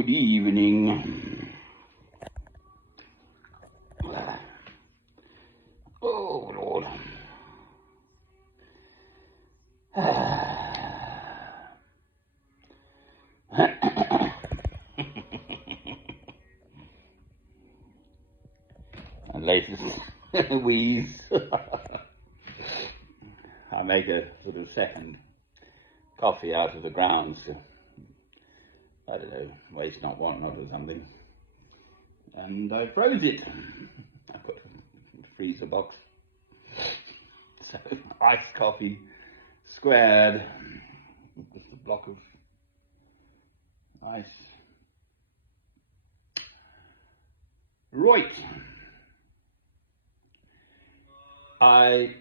Good evening. Oh, Lord. And latest wheeze. I make a sort of second coffee out of the grounds to, I don't know, waste not, want not or something. And I froze it. I put it in the freezer box. So, iced coffee squared. Just a block of ice. Right. I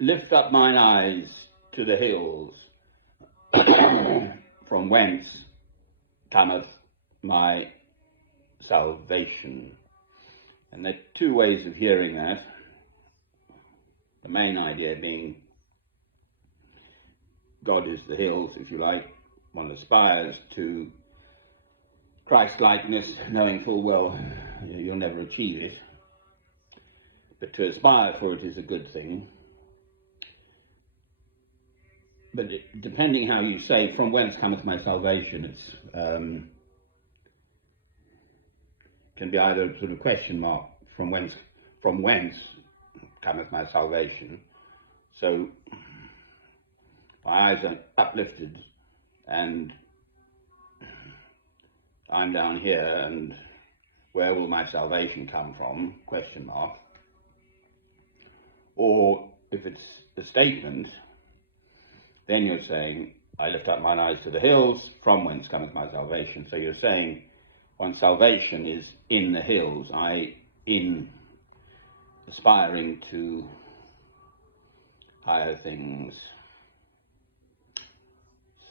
lift up mine eyes to the hills, from whence cometh my salvation. And there are two ways of hearing that. The main idea being God is the hills, if you like. One aspires to Christ-likeness, knowing full well you'll never achieve it. But to aspire for it is a good thing. But depending how you say, from whence cometh my salvation, it's can be either a sort of question mark, from whence cometh my salvation. So my eyes are uplifted and I'm down here, and where will my salvation come from, question mark. Or if it's a statement, then you're saying, I lift up mine eyes to the hills, from whence cometh my salvation. So you're saying, one's salvation is in the hills, in aspiring to higher things.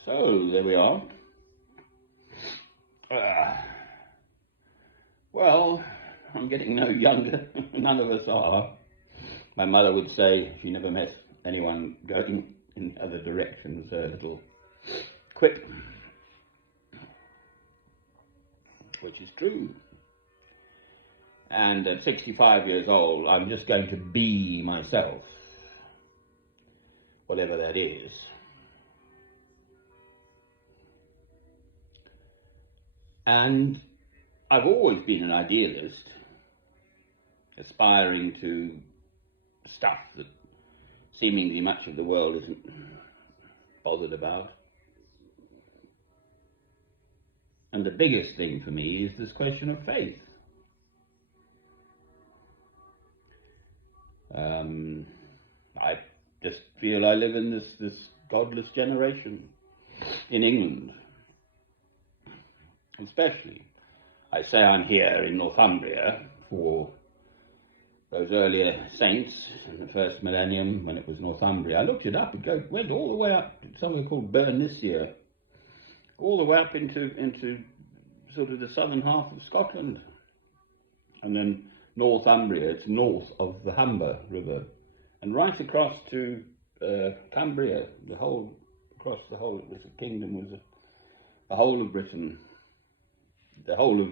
So there we are. Well, I'm getting no younger. None of us are. My mother would say she never met anyone going in other directions, a little quip, which is true. And at 65 years old, I'm just going to be myself, whatever that is. And I've always been an idealist, aspiring to stuff that seemingly much of the world isn't bothered about. And the biggest thing for me is this question of faith. I just feel I live in this godless generation in England. Especially, I say I'm here in Northumbria for those earlier saints in the first millennium when it was Northumbria. I looked it up. It went all the way up to somewhere called Bernicia, all the way up into sort of the southern half of Scotland. And then Northumbria, it's north of the Humber River, and right across to Cumbria, across the whole, it was a kingdom, was the whole of Britain. The whole of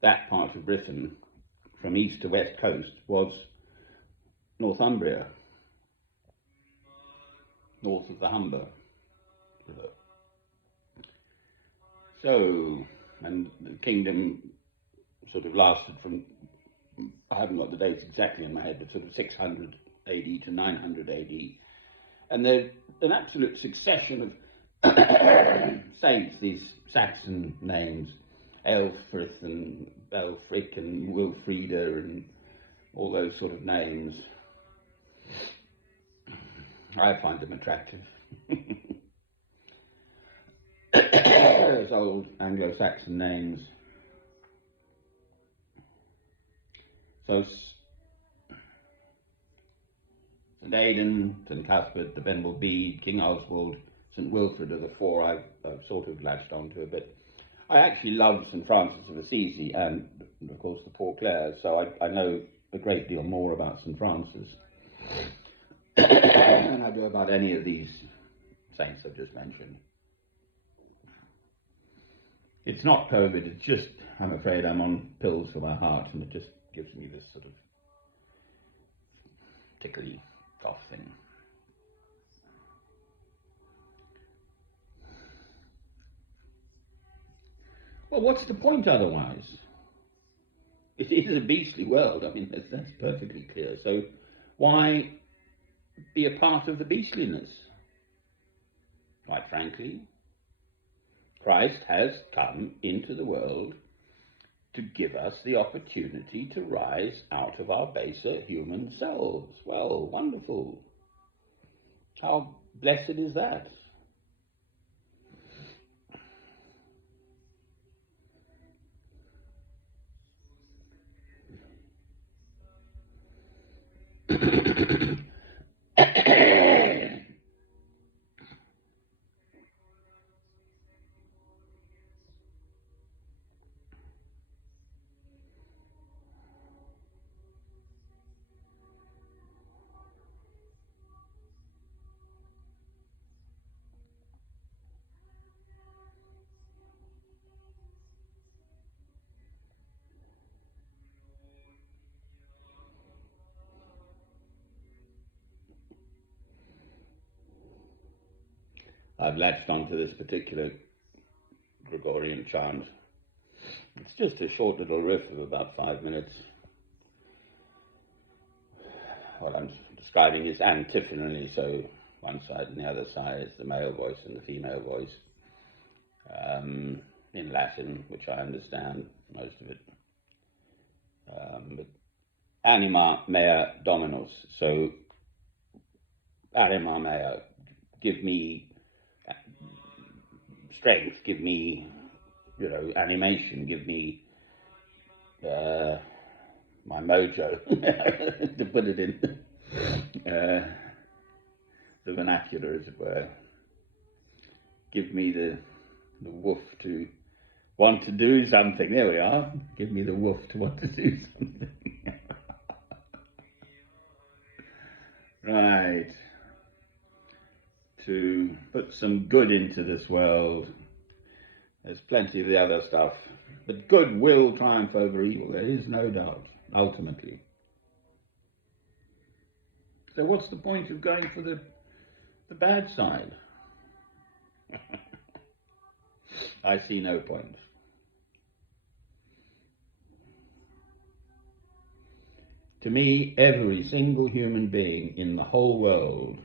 that part of Britain, from east to west coast, was Northumbria, north of the Humber River. So, and the kingdom sort of lasted from, I haven't got the dates exactly in my head, but sort of 600 AD to 900 AD. And there's an absolute succession of saints, these Saxon names, Elfrith and Belfric and Wilfrida and all those sort of names. I find them attractive. Those old Anglo-Saxon names. So St Aidan, St Cuthbert, the Venerable Bede, King Oswald, St Wilfrid are the four I've sort of latched onto a bit. I actually love St Francis of Assisi and, of course, the Poor Clares, so I know a great deal more about St Francis than I do about any of these saints I've just mentioned. It's not COVID, it's just, I'm afraid I'm on pills for my heart, and it just gives me this sort of tickly cough thing. Well, what's the point otherwise? It is a beastly world, I mean, that's perfectly clear. So why be a part of the beastliness? Quite frankly, Christ has come into the world to give us the opportunity to rise out of our baser human selves. Well, wonderful. How blessed is that? I've latched onto this particular Gregorian chant. It's just a short little riff of about 5 minutes. What I'm describing is antiphonally, so one side and the other side is the male voice and the female voice, in Latin, which I understand most of it. But anima mea dominus, so anima mea, give me strength, give me, animation, give me my mojo, to put it in the vernacular, as it were. Give me the woof to want to do something. There we are. Give me the woof to want to do something. Right. To put some good into this world. There's plenty of the other stuff. But good will triumph over evil. There is no doubt, ultimately. So what's the point of going for the bad side? I see no point. To me, every single human being in the whole world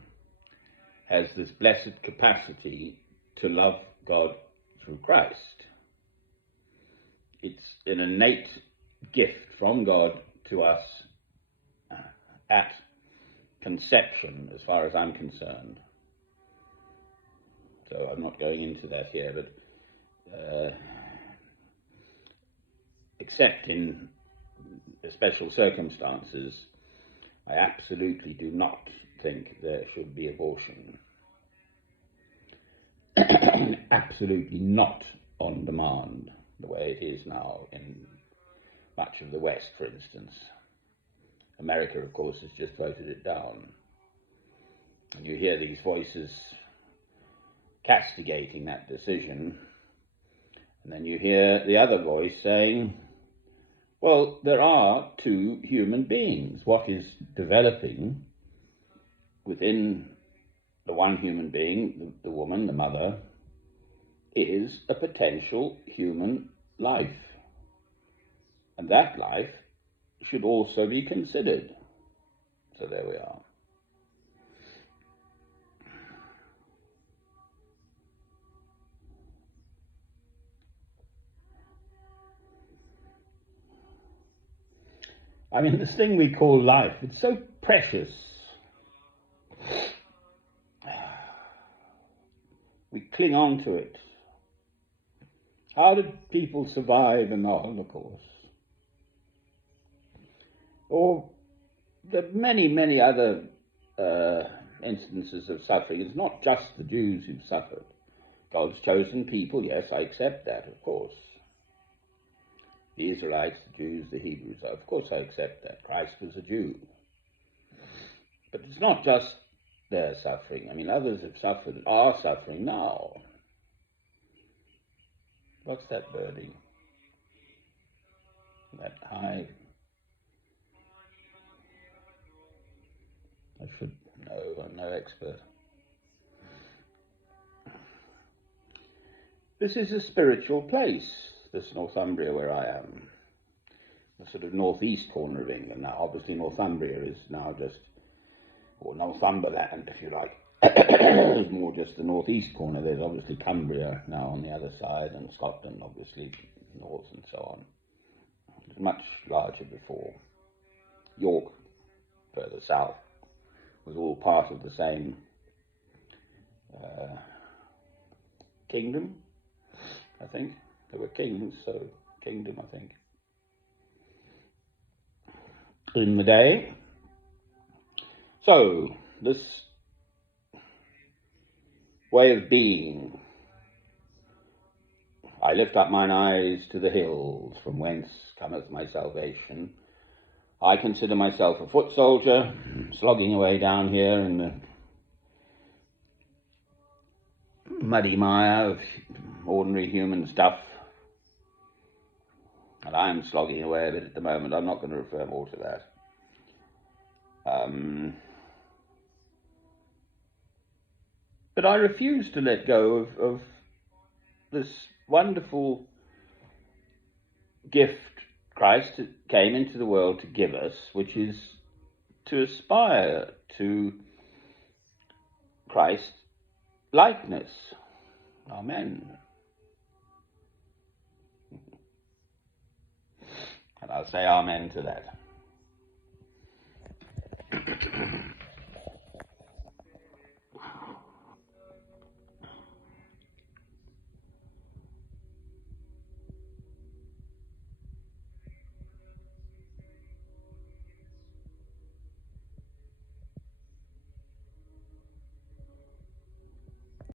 has this blessed capacity to love God through Christ. It's an innate gift from God to us at conception, as far as I'm concerned. So I'm not going into that here, but except in special circumstances, I absolutely do not think there should be abortion. Absolutely not on demand, the way it is now in much of the West, for instance. America, of course, has just voted it down. And you hear these voices castigating that decision, and then you hear the other voice saying, well, there are two human beings. What is developing within the one human being, the woman, the mother, is a potential human life. And that life should also be considered. So there we are. I mean, this thing we call life, it's so precious. We cling on to it. How did people survive in the Holocaust? Or there are many, many other instances of suffering. It's not just the Jews who've suffered. God's chosen people, yes, I accept that, of course. The Israelites, the Jews, the Hebrews, of course I accept that. Christ was a Jew. But it's not just their suffering. I mean, others have suffered, are suffering now. What's that birdie? That hive? I should know, I'm no expert. This is a spiritual place, this Northumbria where I am. The sort of northeast corner of England. Now, obviously, Northumbria is now just, or Northumberland, if you like, is more just the northeast corner. There's obviously Cumbria now on the other side, and Scotland, obviously, north and so on. It was much larger before. York, further south, was all part of the same kingdom, I think. There were kings, so kingdom, I think. In the day. So, this way of being, I lift up mine eyes to the hills, from whence cometh my salvation. I consider myself a foot soldier, slogging away down here in the muddy mire of ordinary human stuff. And I am slogging away a bit at the moment. I'm not going to refer more to that. But I refuse to let go of this wonderful gift Christ came into the world to give us, which is to aspire to Christ likeness. Amen. And I'll say amen to that.